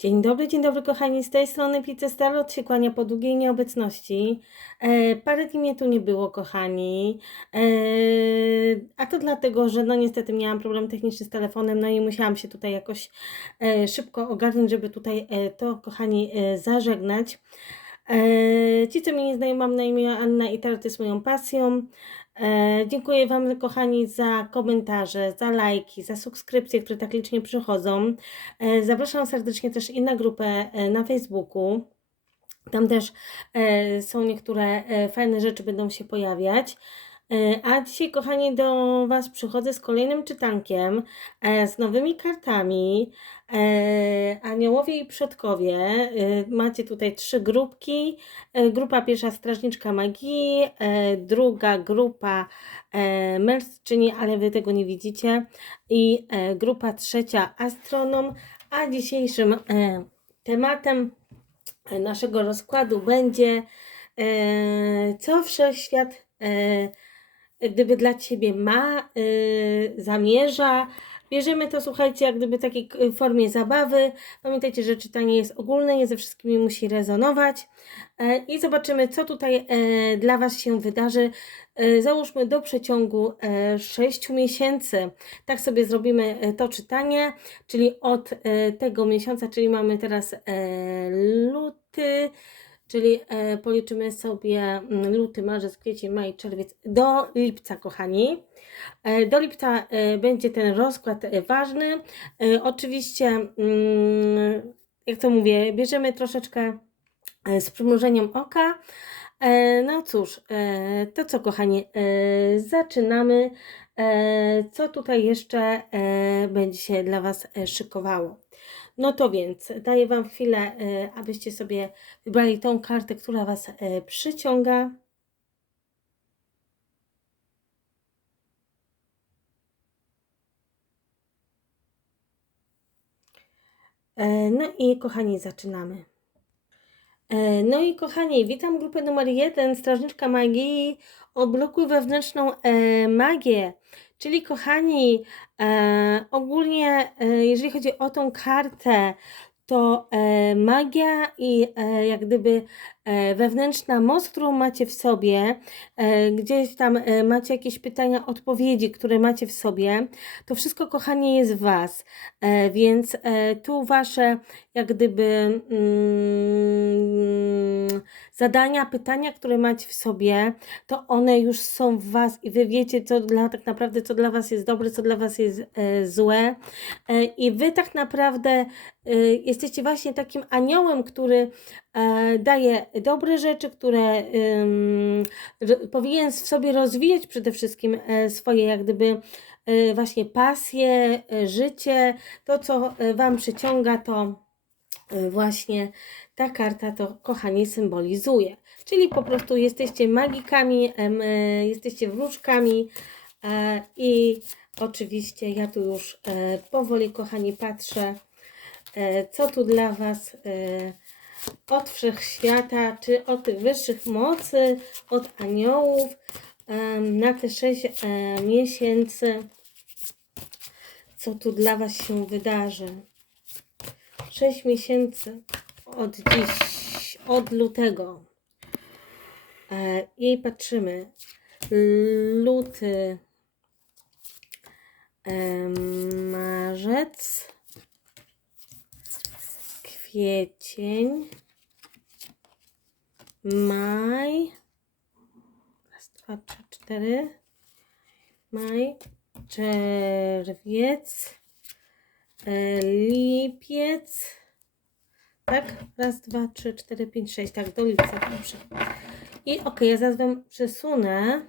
Dzień dobry, dzień dobry kochani, z tej strony Pizza Starlot się kłania po długiej nieobecności. E, parę dni mnie tu nie było, kochani. E, a to dlatego, że no niestety miałam problem techniczny z telefonem, no i musiałam się tutaj jakoś e, szybko ogarnąć, żeby tutaj e, to, kochani, e, zażegnać. E, ci, co mnie nie znają, mam na imię Anna i tarot jest moją pasją. E, dziękuję Wam, kochani, za komentarze, za lajki, za subskrypcje, które tak licznie przychodzą. E, Zapraszam serdecznie też i na grupę e, na Facebooku. Tam też są niektóre fajne rzeczy, będą się pojawiać. A dzisiaj, kochani, do Was przychodzę z kolejnym czytankiem, z nowymi kartami. E, Aniołowie i przodkowie. E, Macie tutaj trzy grupki. E, Grupa pierwsza Strażniczka Magii, druga grupa mężczyźni, ale Wy tego nie widzicie. I grupa trzecia Astronom. A dzisiejszym tematem naszego rozkładu będzie co wszechświat gdyby dla Ciebie ma, zamierza. Bierzemy to, słuchajcie, jak gdyby w takiej k- formie zabawy. Pamiętajcie, że czytanie jest ogólne, nie ze wszystkimi musi rezonować. E, I zobaczymy, co tutaj e, dla Was się wydarzy. E, Załóżmy do przeciągu e, 6 miesięcy. Tak sobie zrobimy to czytanie, czyli od tego miesiąca, czyli mamy teraz luty, czyli policzymy sobie mm, luty, marzec, kwiecień, maj, czerwiec do lipca, kochani. E, Do lipca e, będzie ten rozkład e, ważny. Oczywiście, mm, jak to mówię, bierzemy troszeczkę z przymrużeniem oka. No cóż, to co kochani, zaczynamy. Co tutaj jeszcze będzie się dla Was szykowało? No to więc daję Wam chwilę, abyście sobie wybrali tą kartę, która Was przyciąga. No i kochani, zaczynamy. E, No i kochani, witam grupę numer jeden, Strażniczka Magii. Odblokuj wewnętrzną e, magię. Czyli kochani, e, ogólnie e, jeżeli chodzi o tą kartę, to e, magia i e, jak gdyby e, wewnętrzna moc, którą macie w sobie, e, gdzieś tam e, macie jakieś pytania, odpowiedzi, które macie w sobie, to wszystko kochani jest w Was. E, więc e, tu Wasze jak gdyby mm, zadania, pytania, które macie w sobie, to one już są w Was i Wy wiecie, co dla, tak naprawdę, co dla Was jest dobre, co dla Was jest e, złe. E, I Wy tak naprawdę e, jesteście właśnie takim aniołem, który e, daje dobre rzeczy, które powinien w sobie rozwijać przede wszystkim e, swoje jak gdyby e, właśnie pasje, e, życie, to co e, Wam przyciąga, to e, właśnie ta karta to kochanie symbolizuje. Czyli po prostu jesteście magikami, e, jesteście wróżkami e, i oczywiście ja tu już e, powoli kochani patrzę, e, co tu dla Was e, od wszechświata, czy od tych wyższych mocy, od aniołów na te 6 e, miesięcy, co tu dla Was się wydarzy. 6 miesięcy od dziś, od lutego. E, I patrzymy. Luty, marzec, kwiecień, maj, raz, dwa, trzy, cztery, maj, czerwiec, e, lipiec, tak? Raz, dwa, trzy, cztery, pięć, sześć, tak, do lipca, dobrze. I ok, ja zaraz Wam przesunę,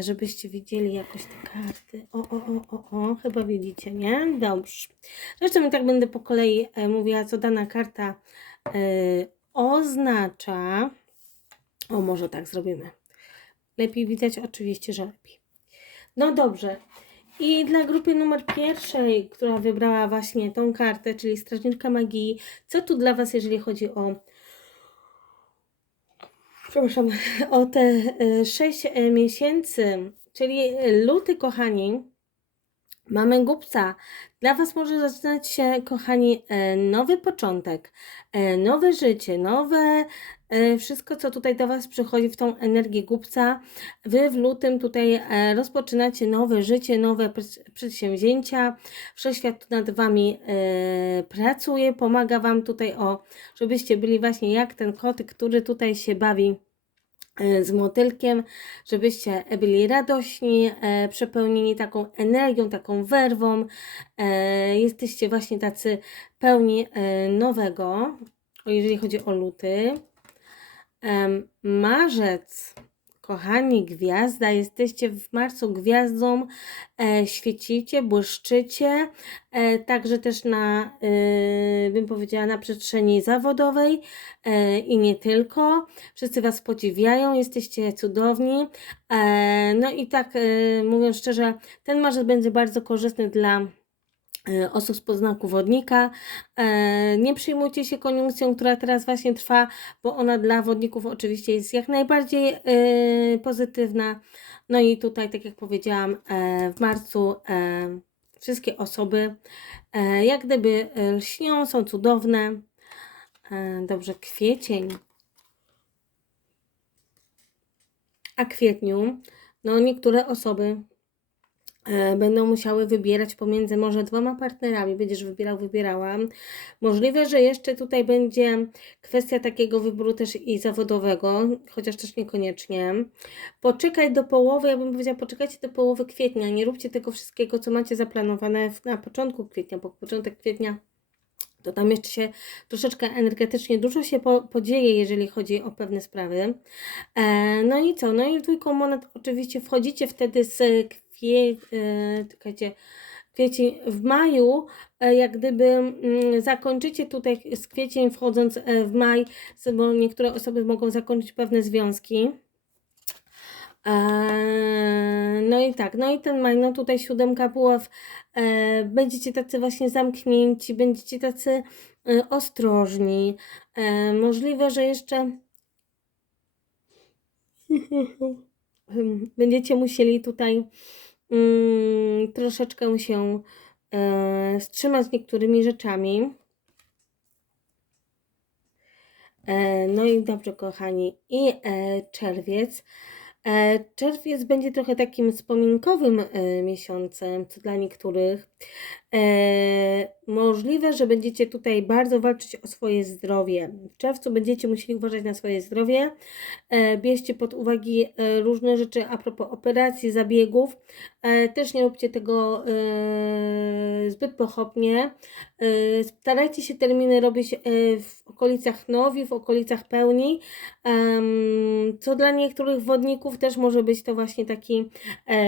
żebyście widzieli jakoś te karty. O, o, o, o, o, chyba widzicie, nie? Dobrze. Zresztą i tak będę po kolei e, mówiła, co dana karta e, oznacza. O, może tak zrobimy. Lepiej widać? Oczywiście, że lepiej. No dobrze. I dla grupy numer pierwszej, która wybrała właśnie tą kartę, czyli Strażniczka Magii, co tu dla Was, jeżeli chodzi o przepraszam, o te 6 miesięcy, czyli luty, kochani, Mamy głupca. Dla Was może zaczynać się, kochani, e, nowy początek, e, nowe życie, nowe e, wszystko, co tutaj do Was przychodzi w tą energię głupca. Wy w lutym tutaj e, rozpoczynacie nowe życie, nowe pr- przedsięwzięcia. Wszechświat nad Wami e, pracuje, pomaga Wam tutaj o, żebyście byli właśnie jak ten kotyk, który tutaj się bawi e, z motylkiem, żebyście byli radośni, przepełnieni taką energią, taką werwą. Jesteście właśnie tacy pełni nowego, jeżeli chodzi o luty. Marzec, kochani, gwiazda, jesteście w marcu gwiazdą, e, świecicie, błyszczycie, e, także też na, e, bym powiedziała, na przestrzeni zawodowej i nie tylko. Wszyscy Was podziwiają, jesteście cudowni. No i tak, e, mówiąc szczerze, ten marzec będzie bardzo korzystny dla osób z poznaku wodnika. E, Nie przyjmujcie się koniunkcją, która teraz właśnie trwa, bo ona dla wodników oczywiście jest jak najbardziej e, pozytywna. No i tutaj, tak jak powiedziałam, e, w marcu e, wszystkie osoby jak gdyby lśnią, są cudowne. Dobrze, kwiecień. A kwietniu, no niektóre osoby będą musiały wybierać pomiędzy może dwoma partnerami, będziesz wybierał, wybierała. Możliwe, że jeszcze tutaj będzie kwestia takiego wyboru też i zawodowego, chociaż też niekoniecznie. Poczekaj do połowy, ja bym powiedziała, poczekajcie do połowy kwietnia, nie róbcie tego wszystkiego, co macie zaplanowane na początku kwietnia, bo początek kwietnia to tam jeszcze się troszeczkę energetycznie dużo się po, podzieje, jeżeli chodzi o pewne sprawy. E, no i co? No i dwójką monet oczywiście wchodzicie wtedy z kwie, e, czekajcie, kwiecień w maju, e, jak gdyby mm, zakończycie tutaj z kwiecień wchodząc e, w maj, bo niektóre osoby mogą zakończyć pewne związki. No i tak, no i ten maj, no tutaj siódemka buław, będziecie tacy właśnie zamknięci, będziecie tacy ostrożni. Możliwe, że jeszcze będziecie musieli tutaj mm, troszeczkę się e, z niektórymi rzeczami. E, No i dobrze, kochani. I e, czerwiec. E, Czerwiec będzie trochę takim wspominkowym miesiącem, co dla niektórych. Możliwe, że będziecie tutaj bardzo walczyć o swoje zdrowie. W czerwcu będziecie musieli uważać na swoje zdrowie. Bierzcie pod uwagę różne rzeczy a propos operacji, zabiegów. E, też nie róbcie tego e, zbyt pochopnie. E, starajcie się terminy robić w okolicach nowi, w okolicach pełni. Co dla niektórych wodników też może być to właśnie taki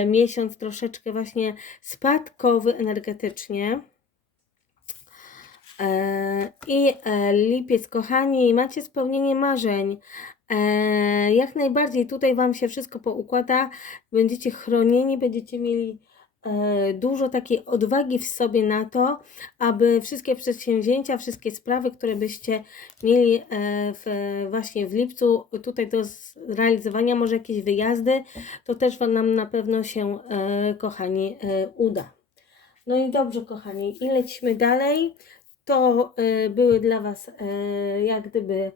miesiąc troszeczkę właśnie spadkowy energetycznie. I lipiec, kochani, macie spełnienie marzeń. E, jak najbardziej tutaj Wam się wszystko poukłada, będziecie chronieni, będziecie mieli e, dużo takiej odwagi w sobie na to, aby wszystkie przedsięwzięcia, wszystkie sprawy, które byście mieli e, w, właśnie w lipcu, tutaj do zrealizowania, może jakieś wyjazdy, to też Wam na pewno się, kochani, uda. No i dobrze, kochani, i lecimy dalej. To były dla Was jak gdyby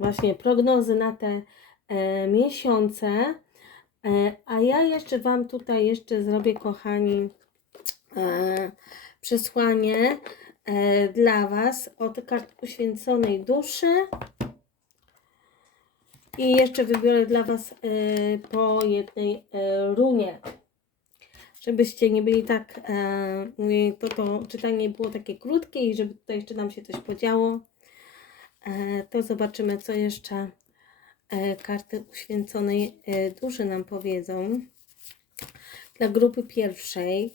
właśnie prognozy na te e, miesiące. E, a ja jeszcze Wam tutaj jeszcze zrobię, kochani, e, przesłanie e, dla Was od kart uświęconej duszy. I jeszcze wybiorę dla Was e, po jednej e, runie żebyście nie byli tak, e, to, to czytanie było takie krótkie i żeby tutaj jeszcze nam się coś podziało, to zobaczymy, co jeszcze e, karty uświęconej e, duszy nam powiedzą. Dla grupy pierwszej.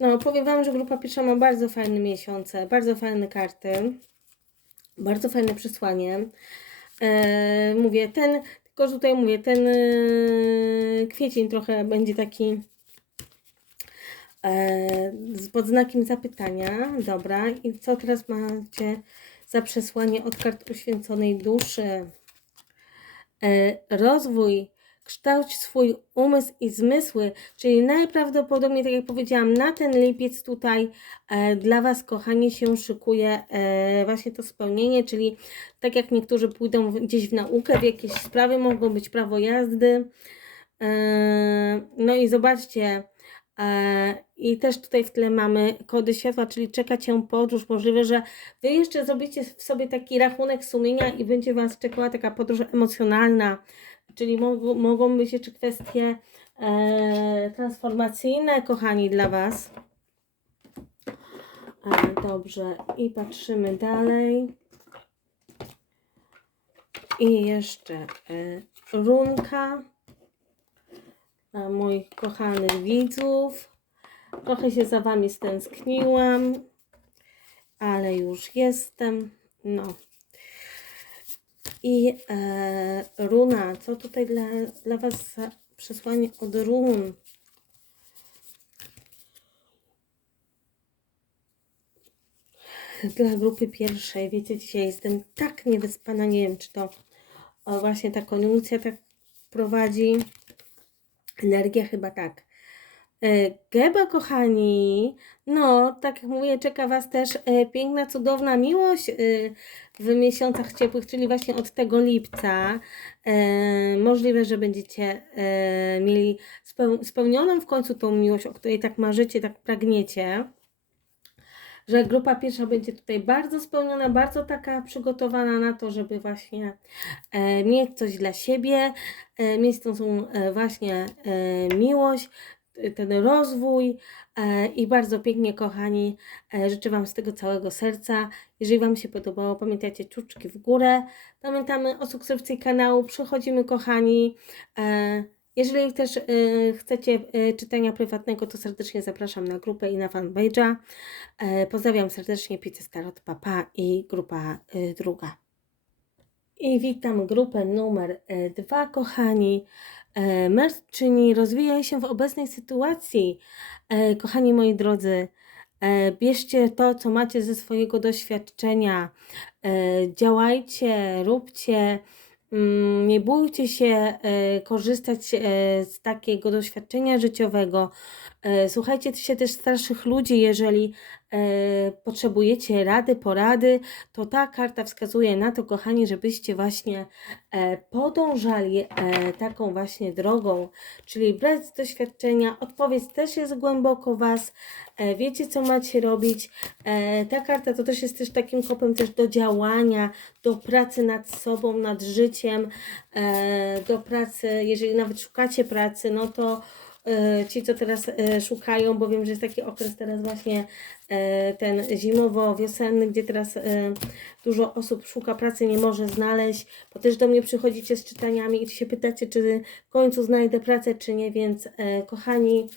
No, powiem Wam, że grupa pierwsza ma bardzo fajne miesiące, bardzo fajne karty, bardzo fajne przesłanie. E, mówię, ten, tylko że tutaj mówię, ten e, kwiecień trochę będzie taki e, pod znakiem zapytania. Dobra, i co teraz macie za przesłanie od kart uświęconej duszy? E, rozwój, kształć swój umysł i zmysły, czyli najprawdopodobniej, tak jak powiedziałam, na ten lipiec tutaj e, dla Was, kochanie, się szykuje e, właśnie to spełnienie, czyli tak jak niektórzy pójdą gdzieś w naukę, w jakieś sprawy, mogą być prawo jazdy. No i zobaczcie, i też tutaj w tle mamy kody światła, czyli czeka Cię podróż. Możliwe, że Wy jeszcze zrobicie w sobie taki rachunek sumienia i będzie Was czekała taka podróż emocjonalna, czyli mogą, mogą być jeszcze kwestie e, transformacyjne, kochani, dla Was. E, dobrze, i patrzymy dalej. I jeszcze e, runka moich kochanych widzów. Trochę się za Wami stęskniłam, ale już jestem. No. I e, runa. Co tutaj dla, dla Was przesłanie od run? Dla grupy pierwszej. Wiecie, dzisiaj jestem tak niewyspana. Nie wiem, czy to właśnie ta koniunkcja tak prowadzi. Energia chyba tak. E, Geba, kochani, no, tak jak mówię, czeka Was też e, piękna, cudowna miłość e, w miesiącach ciepłych, czyli właśnie od tego lipca. Możliwe, że będziecie mieli speł- spełnioną w końcu tą miłość, o której tak marzycie, tak pragniecie. Że grupa pierwsza będzie tutaj bardzo spełniona, bardzo taka przygotowana na to, żeby właśnie e, mieć coś dla siebie, e, mieć tą, e, właśnie miłość, ten rozwój i bardzo pięknie, kochani, życzę Wam z tego całego serca. Jeżeli Wam się podobało, pamiętajcie, czuczki w górę. Pamiętamy o subskrypcji kanału, przechodzimy, kochani. Jeżeli też e, chcecie e, czytania prywatnego, to serdecznie zapraszam na grupę i na fanpage'a. E, pozdrawiam serdecznie, Pizza Starot Papa i grupa druga. I witam grupę numer dwa, kochani. Mężczyźni rozwija się w obecnej sytuacji. Kochani moi drodzy, bierzcie to, co macie ze swojego doświadczenia. Działajcie, róbcie. Mm, Nie bójcie się e, korzystać e, z takiego doświadczenia życiowego. E, Słuchajcie się też starszych ludzi, jeżeli potrzebujecie rady, porady, to ta karta wskazuje na to, kochani, żebyście właśnie e, podążali e, taką właśnie drogą, czyli bez doświadczenia. Odpowiedź też jest głęboko Was, e, wiecie co macie robić. E, ta karta to też jest też takim kopem też do działania, do pracy nad sobą, nad życiem, e, do pracy, jeżeli nawet szukacie pracy, no to e, ci, co teraz e, szukają, bo wiem, że jest taki okres teraz właśnie e, ten zimowo-wiosenny, gdzie teraz dużo osób szuka pracy, nie może znaleźć, bo też do mnie przychodzicie z czytaniami i się pytacie, czy w końcu znajdę pracę, czy nie, więc kochani,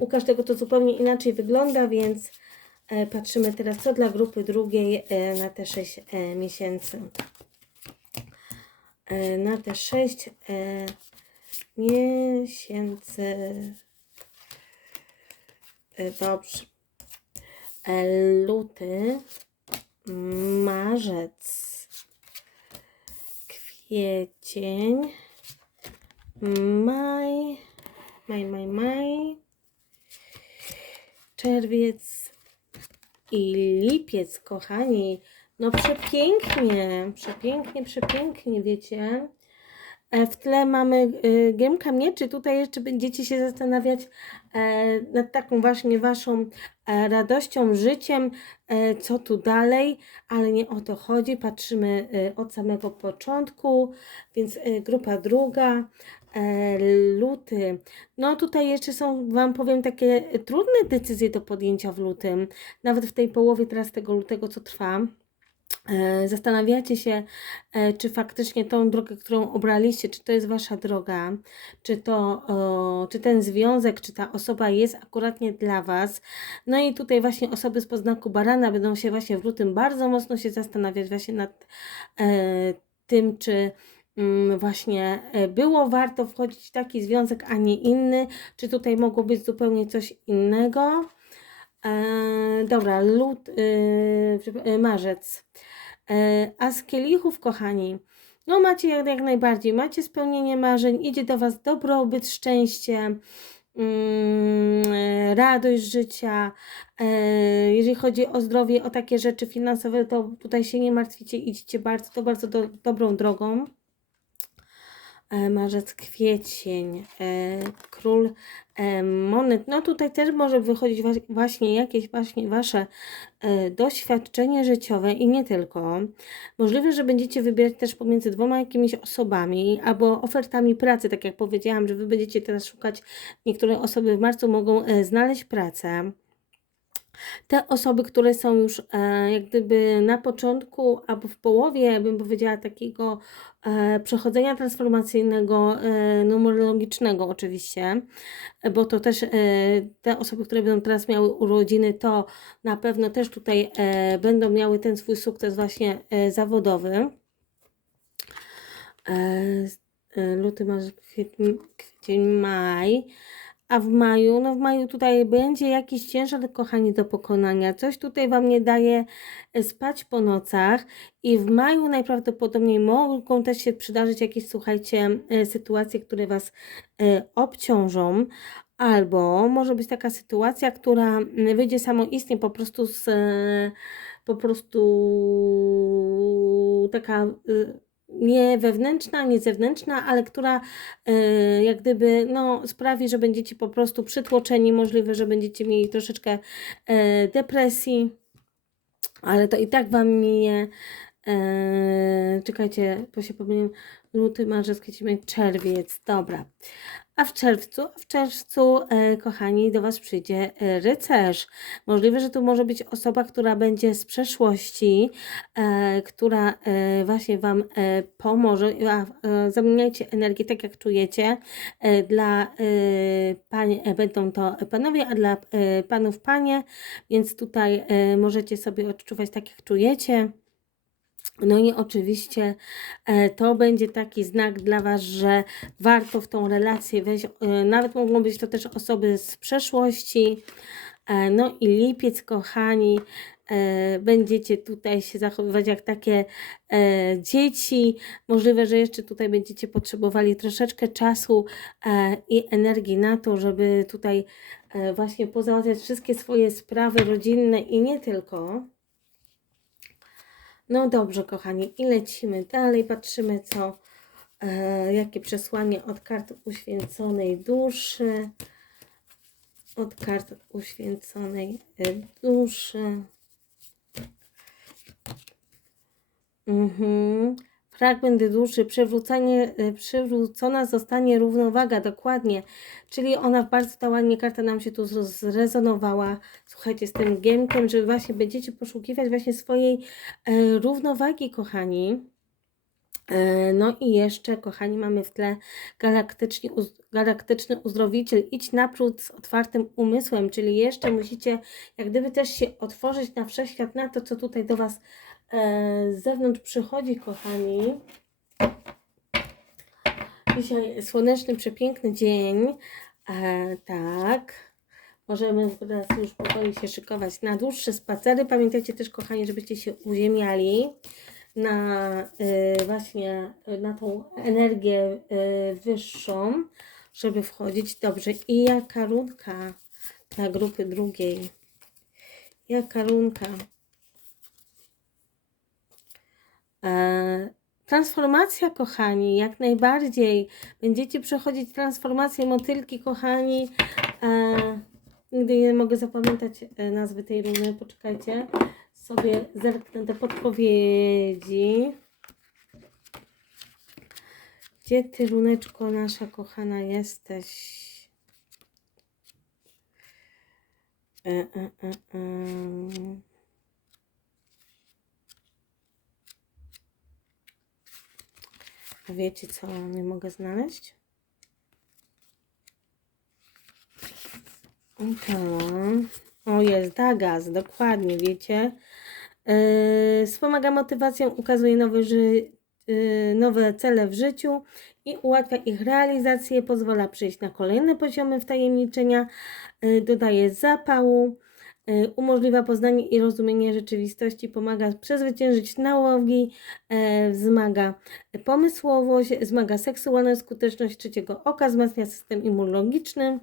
u każdego to zupełnie inaczej wygląda, więc patrzymy teraz, co dla grupy drugiej na te 6 e, miesięcy. Na te 6 e, miesięcy. E, Dobrze. E, Luty, marzec, kwiecień, maj, maj, maj, maj, czerwiec i lipiec, kochani. No przepięknie, przepięknie, przepięknie, wiecie. E, W tle mamy y, gębka mieczy. Tutaj jeszcze będziecie się zastanawiać e, nad taką właśnie waszą e, radością, życiem, co tu dalej, ale nie o to chodzi. Patrzymy e, od samego początku, więc e, grupa druga, luty. No tutaj jeszcze są, Wam powiem, takie trudne decyzje do podjęcia w lutym, nawet w tej połowie teraz tego lutego, co trwa. E, Zastanawiacie się, e, czy faktycznie tą drogę, którą obraliście, czy to jest Wasza droga, czy to, czy ten związek, czy ta osoba jest akuratnie dla Was. No i tutaj właśnie osoby z poznaku barana będą się właśnie w lutym bardzo mocno się zastanawiać właśnie nad e, tym, czy mm, właśnie było warto wchodzić w taki związek, a nie inny, czy tutaj mogło być zupełnie coś innego. Dobra, lut, y, przepraszam, y, marzec. E, a z kielichów, kochani, No macie jak, jak najbardziej, macie spełnienie marzeń, idzie do Was dobrobyt, szczęście, e, radość życia. E, Jeżeli chodzi o zdrowie, o takie rzeczy finansowe, to tutaj się nie martwicie, idźcie bardzo, to bardzo do, dobrą drogą. E, Marzec, kwiecień, e, król e, monet. No tutaj też może wychodzić właśnie jakieś właśnie Wasze doświadczenie życiowe i nie tylko. Możliwe, że będziecie wybierać też pomiędzy dwoma jakimiś osobami albo ofertami pracy, tak jak powiedziałam, że Wy będziecie teraz szukać, niektóre osoby w marcu mogą znaleźć pracę. Te osoby, które są już e, jak gdyby na początku albo w połowie, bym powiedziała, takiego e, przechodzenia transformacyjnego, e, numerologicznego oczywiście, bo to też e, te osoby, które będą teraz miały urodziny, to na pewno też tutaj e, będą miały ten swój sukces właśnie e, zawodowy. E, e, luty, marzec, kwiecień, maj. A w maju, no w maju tutaj będzie jakiś ciężar, kochani, do pokonania. Coś tutaj Wam nie daje e, spać po nocach i w maju najprawdopodobniej mogą też się przydarzyć jakieś, słuchajcie, e, sytuacje, które Was e, obciążą. Albo może być taka sytuacja, która mm, wyjdzie samoistnie po prostu z, po prostu taka y, nie wewnętrzna, nie zewnętrzna, ale która e, jak gdyby no, sprawi, że będziecie po prostu przytłoczeni, możliwe, że będziecie mieli troszeczkę e, depresji, ale to i tak Wam minie. E, czekajcie, bo się pomyliłem. Luty, marzec, kwiecień, czerwiec. Dobra. A w czerwcu, w czerwcu, e, kochani, do Was przyjdzie e, rycerz. Możliwe, że tu może być osoba, która będzie z przeszłości, e, która właśnie Wam pomoże. A, zamieniajcie energię tak, jak czujecie. Dla pań będą to panowie, a dla panów panie, więc tutaj możecie sobie odczuwać tak, jak czujecie. No i oczywiście e, to będzie taki znak dla Was, że warto w tą relację wejść. E, nawet mogą być to też osoby z przeszłości. E, no i lipiec, kochani, będziecie tutaj się zachowywać jak takie dzieci. Możliwe, że jeszcze tutaj będziecie potrzebowali troszeczkę czasu i energii na to, żeby tutaj właśnie pozałatwiać wszystkie swoje sprawy rodzinne i nie tylko. No dobrze, kochani, i lecimy dalej, patrzymy co, e, jakie przesłanie od kart uświęconej duszy, od kart uświęconej e, duszy. Mhm. Fragment duszy, przywrócenie, e, przywrócona zostanie równowaga, dokładnie. Czyli ona bardzo ta ładnie karta nam się tu zrezonowała. Słuchajcie, z tym giemkiem, że właśnie będziecie poszukiwać właśnie swojej e, równowagi, kochani. E, No i jeszcze, kochani, mamy w tle galaktyczny, uz- galaktyczny uzdrowiciel. Idź naprzód z otwartym umysłem, czyli jeszcze musicie jak gdyby też się otworzyć na wszechświat, na to, co tutaj do Was z zewnątrz przychodzi, kochani. Dzisiaj słoneczny, przepiękny dzień. E, tak. Możemy teraz już powoli się szykować na dłuższe spacery. Pamiętajcie też, kochani, żebyście się uziemiali na y, właśnie na tą energię y, wyższą, żeby wchodzić dobrze. I jaka runka dla grupy drugiej? Jaka runka? E, Transformacja, kochani, jak najbardziej. Będziecie przechodzić transformację motylki, kochani. E, nigdy nie mogę zapamiętać e, nazwy tej runy. Poczekajcie. Sobie zerknę do podpowiedzi. Gdzie ty, runeczko, nasza kochana, jesteś? E, e, e, e. wiecie co nie mogę znaleźć? Mhm. O, jest Dagas, dokładnie, wiecie. Yy, wspomaga motywacją, ukazuje nowe, ży, yy, nowe cele w życiu i ułatwia ich realizację, pozwala przejść na kolejne poziomy wtajemniczenia, yy, dodaje zapału, umożliwia poznanie i rozumienie rzeczywistości, pomaga przezwyciężyć nałogi, e, wzmaga pomysłowość, wzmaga seksualną skuteczność trzeciego oka, wzmacnia system immunologiczny.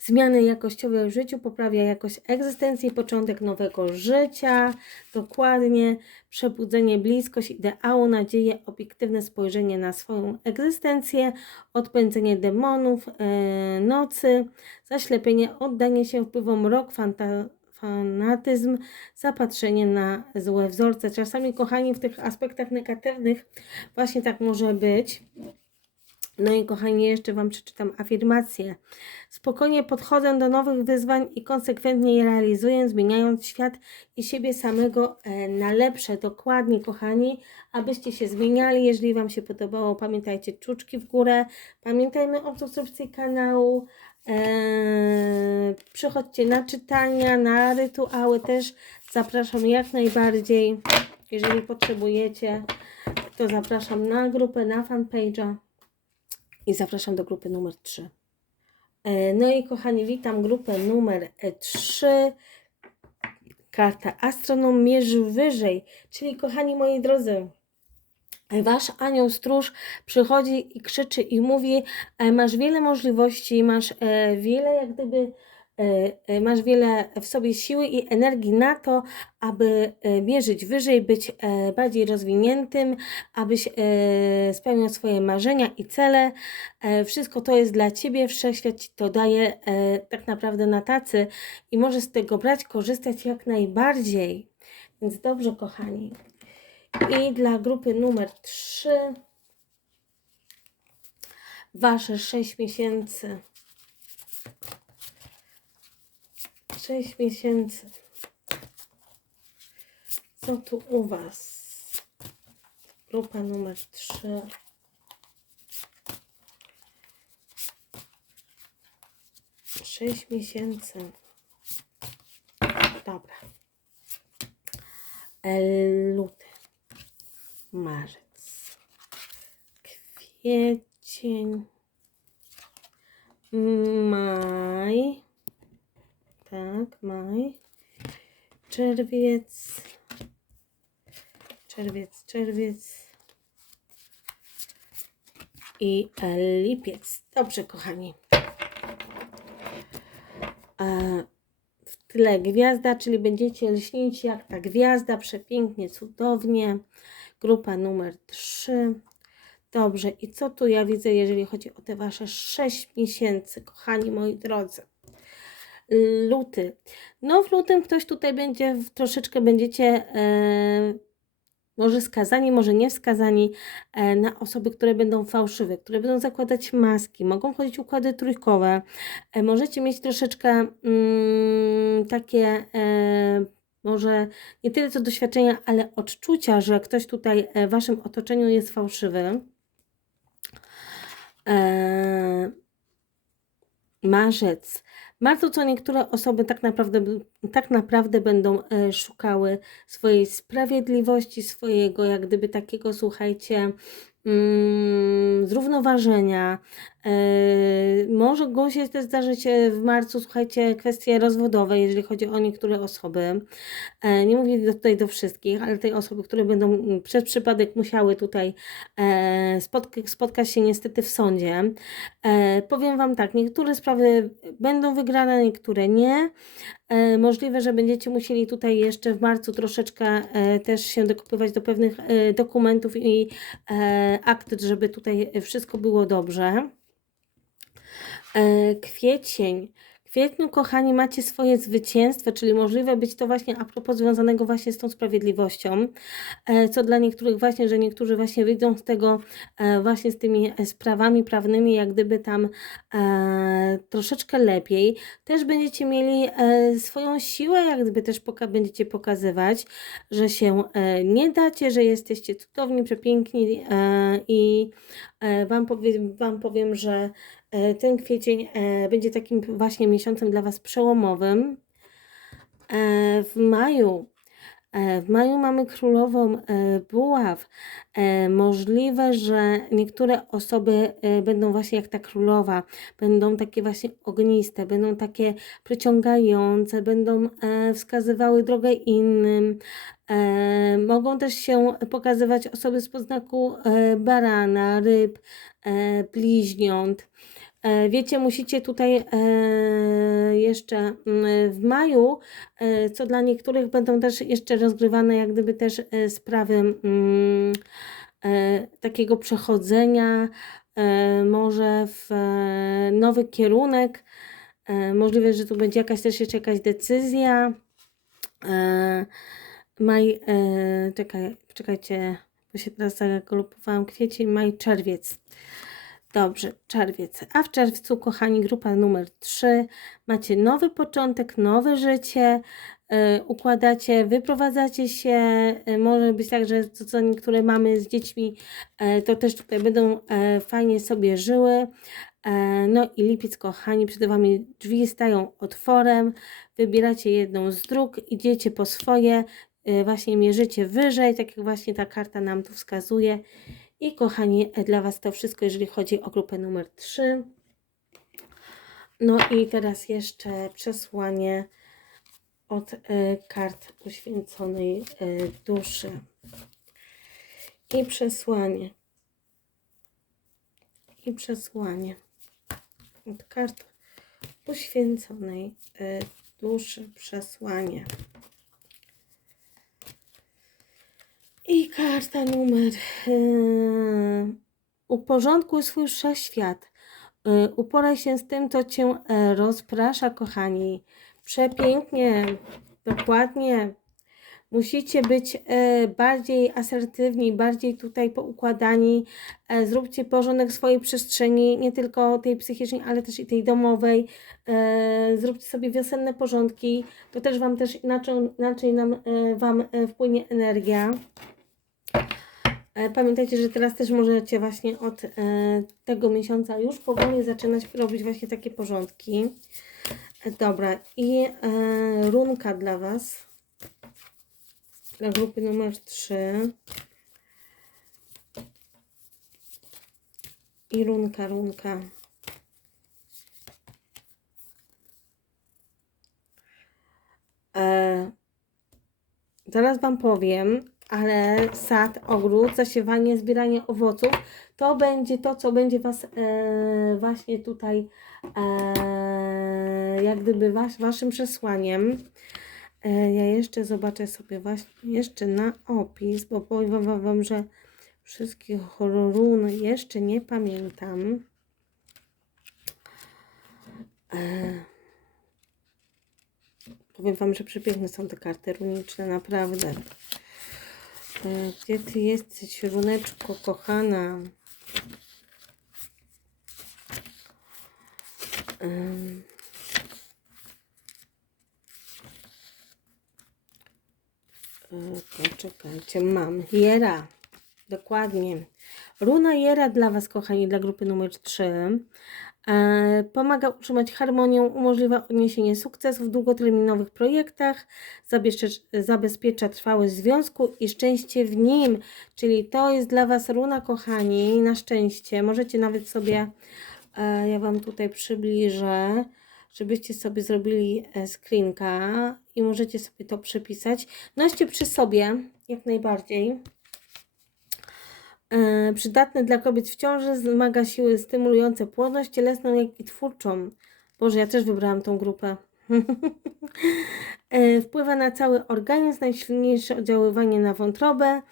Zmiany jakościowe w życiu poprawia jakość egzystencji, początek nowego życia, dokładnie, przebudzenie, bliskość ideału, nadzieję, obiektywne spojrzenie na swoją egzystencję, odpędzenie demonów, e, nocy, zaślepienie, oddanie się wpływom rok, fanta, fanatyzm, zapatrzenie na złe wzorce. Czasami, kochani, w tych aspektach negatywnych właśnie tak może być. No i kochani, jeszcze Wam przeczytam afirmację. Spokojnie podchodzę do nowych wyzwań i konsekwentnie je realizuję, zmieniając świat i siebie samego e, na lepsze. Dokładnie, kochani, abyście się zmieniali. Jeżeli Wam się podobało, pamiętajcie czuczki w górę. Pamiętajmy o subskrypcji kanału. Eee, przychodźcie na czytania, na rytuały też. Zapraszam jak najbardziej. Jeżeli potrzebujecie, to zapraszam na grupę, na fanpage'a i zapraszam do grupy numer 3. E, No i kochani, witam grupę numer 3. Karta Astronom mierzy wyżej, czyli kochani moi drodzy, Wasz anioł stróż przychodzi i krzyczy i mówi: e, Masz wiele możliwości, masz e, wiele, jak gdyby, e, e, masz wiele w sobie siły i energii na to, aby e, mierzyć wyżej, być bardziej rozwiniętym, abyś spełniał swoje marzenia i cele. Wszystko to jest dla Ciebie, wszechświat Ci to daje tak naprawdę na tacy i możesz z tego brać, korzystać jak najbardziej. Więc dobrze, kochani. I dla grupy numer 3 Wasze 6 miesięcy. 6 miesięcy. Co tu u Was? Grupa numer 3. Sześć miesięcy. Dobra. Luty marzec, kwiecień, maj, tak, maj, czerwiec, czerwiec, czerwiec i lipiec. Dobrze, kochani. W tle gwiazda, czyli będziecie lśnić jak ta gwiazda, przepięknie, cudownie. Grupa numer 3. Dobrze, i co tu ja widzę, jeżeli chodzi o te wasze 6 miesięcy, kochani moi drodzy? Luty. No, w lutym ktoś tutaj będzie, troszeczkę będziecie e, może skazani, może nie wskazani e, na osoby, które będą fałszywe, które będą zakładać maski, mogą chodzić układy trójkowe. E, możecie mieć troszeczkę mm, takie. E, może nie tyle co doświadczenia, ale odczucia, że ktoś tutaj w waszym otoczeniu jest fałszywy. E, marzec. Bardzo co niektóre osoby tak naprawdę, tak naprawdę będą e, szukały swojej sprawiedliwości, swojego jak gdyby takiego, słuchajcie, zrównoważenia. E, może go się też zdarzyć w marcu, słuchajcie, kwestie rozwodowe, jeżeli chodzi o niektóre osoby. E, nie mówię tutaj do wszystkich, ale te osoby, które będą mm, przez przypadek musiały tutaj e, spotka- spotkać się niestety w sądzie. Powiem Wam tak, niektóre sprawy będą wygrane, niektóre nie. E, możliwe, że będziecie musieli tutaj jeszcze w marcu troszeczkę e, też się dokopywać do pewnych e, dokumentów i akt, żeby tutaj wszystko było dobrze. Kwiecień. Kwietniu, kochani, macie swoje zwycięstwo, czyli możliwe być to właśnie a propos związanego właśnie z tą sprawiedliwością, e, co dla niektórych właśnie, że niektórzy właśnie wyjdą z tego e, właśnie z tymi e, sprawami prawnymi, jak gdyby tam troszeczkę lepiej. Też będziecie mieli swoją siłę, jak gdyby też poka będziecie pokazywać, że się nie dacie, że jesteście cudowni, przepiękni i wam, powiem, wam powiem, że ten kwiecień e, będzie takim właśnie miesiącem dla Was przełomowym. E, w maju E, W maju mamy królową e, buław. E, Możliwe, że niektóre osoby e, będą właśnie jak ta królowa, będą takie właśnie ogniste, będą takie przyciągające, będą e, wskazywały drogę innym. E, Mogą też się pokazywać osoby z poznaku e, barana, ryb, e, bliźniąt. E, Wiecie, musicie tutaj e, jeszcze mm, w maju, e, co dla niektórych będą też jeszcze rozgrywane, jak gdyby też sprawy mm, takiego przechodzenia, może w nowy kierunek. Możliwe, że tu będzie jakaś też jeszcze jakaś decyzja. Maj, czekaj, czekajcie, bo się teraz zagalopowałam. Kwiecień, maj, czerwiec. Dobrze, czerwiec. A w czerwcu, kochani, grupa numer 3. Macie nowy początek, nowe życie. y, układacie, wyprowadzacie się. y, może być tak, że to, co niektóre mamy z dziećmi, e, to też tutaj będą e, fajnie sobie żyły. E, no i lipiec, kochani, przed Wami drzwi stają otworem. Wybieracie jedną z dróg, idziecie po swoje, y, właśnie mierzycie wyżej, tak jak właśnie ta karta nam tu wskazuje. I kochani, dla Was to wszystko, jeżeli chodzi o grupę numer 3. No i teraz jeszcze przesłanie od e, kart uświęconej e, duszy. I przesłanie. I przesłanie od kart uświęconej e, duszy. Przesłanie. I karta numer. Yy, uporządkuj swój wszechświat. Yy, uporaj się z tym, co cię e, rozprasza, kochani. Przepięknie, dokładnie. Musicie być e, bardziej asertywni, bardziej tutaj poukładani. E, zróbcie porządek swojej przestrzeni, nie tylko tej psychicznej, ale też i tej domowej. E, zróbcie sobie wiosenne porządki. To też Wam też inaczej, inaczej nam, e, Wam e, wpłynie energia. E, Pamiętajcie, że teraz też możecie właśnie od e, tego miesiąca już powoli zaczynać robić właśnie takie porządki. E, dobra, i runka dla Was. Dla grupy numer 3. I runka, runka. Zaraz Wam powiem, ale sad, ogród, zasiewanie, zbieranie owoców to będzie to, co będzie Was e, właśnie tutaj e, jak gdyby was, Waszym przesłaniem. E, ja jeszcze zobaczę sobie właśnie jeszcze na opis, bo powiem Wam, że wszystkich run jeszcze nie pamiętam. E, powiem Wam, że przepiękne są te karty runiczne, naprawdę. E, Gdzie ty jesteś, runeczko kochana? E, Poczekajcie, mam. Jera. Dokładnie. Runa Jera dla Was, kochani, dla grupy numer 3. E, Pomaga utrzymać harmonię, umożliwia odniesienie sukcesów w długoterminowych projektach, zabezpiecza, trwałość związku i szczęście w nim. Czyli to jest dla Was runa, kochani, na szczęście. Możecie nawet sobie, e, ja Wam tutaj przybliżę, żebyście sobie zrobili e, screenka i możecie sobie to przepisać. Noście przy sobie, jak najbardziej. E, przydatne dla kobiet w ciąży, wzmaga siły stymulujące płodność cielesną, jak i twórczą. Boże, ja też wybrałam tą grupę. E, Wpływa na cały organizm, najsilniejsze oddziaływanie na wątrobę,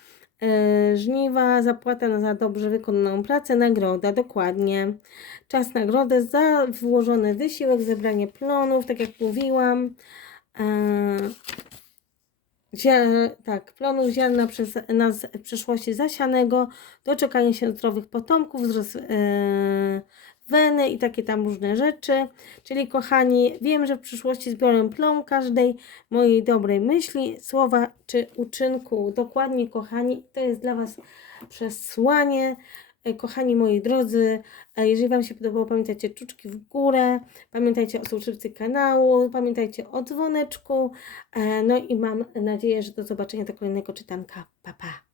e, żniwa, zapłata za dobrze wykonaną pracę, nagroda, dokładnie. Czas nagrody za włożony wysiłek, zebranie plonów, tak jak mówiłam. Ziel, tak, plonu ziarna przez nas w przyszłości zasianego, doczekanie się zdrowych potomków, wzrost e, weny i takie tam różne rzeczy. Czyli kochani, wiem, że w przyszłości zbiorę plon każdej mojej dobrej myśli, słowa czy uczynku. Dokładnie kochani, to jest dla Was przesłanie. E, Kochani moi drodzy, e, jeżeli Wam się podobało, pamiętajcie czuczki w górę, pamiętajcie o subskrypcji kanału, pamiętajcie o dzwoneczku. E, No i mam nadzieję, że do zobaczenia do kolejnego czytanka. Pa, pa.